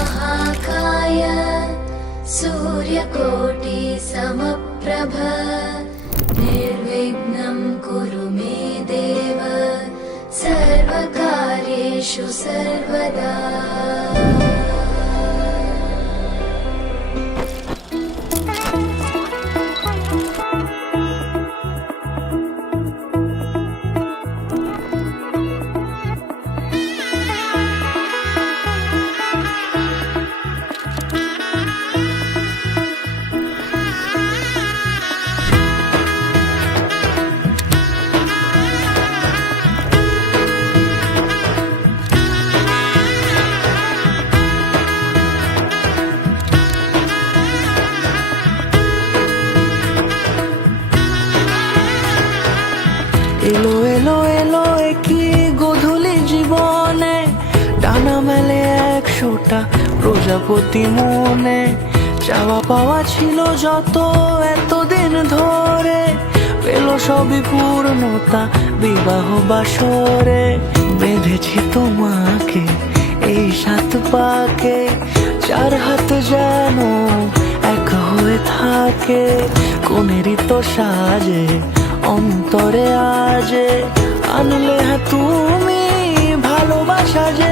महाकाय सूर्यकोटि समप्रभ निर्विघ्नं कुरु मे देव सर्वकार्येषु सर्वदा। এলো এলো এলো কি গধূলি জীবনে ডানা মেলে 100টা প্রজাপতি মনে। চাওয়া পাওয়া ছিল যত এতদিন ধরে পেল সবই পূর্ণতা বিবাহ বাসরে। বেঁধেছি তোমাকে এই 7 পাকে 4 হাত যেন এক হয়ে থাকে। কোনেরই তো সাজে অন্তরে আজে আনলে তুমি ভালোবাসা যে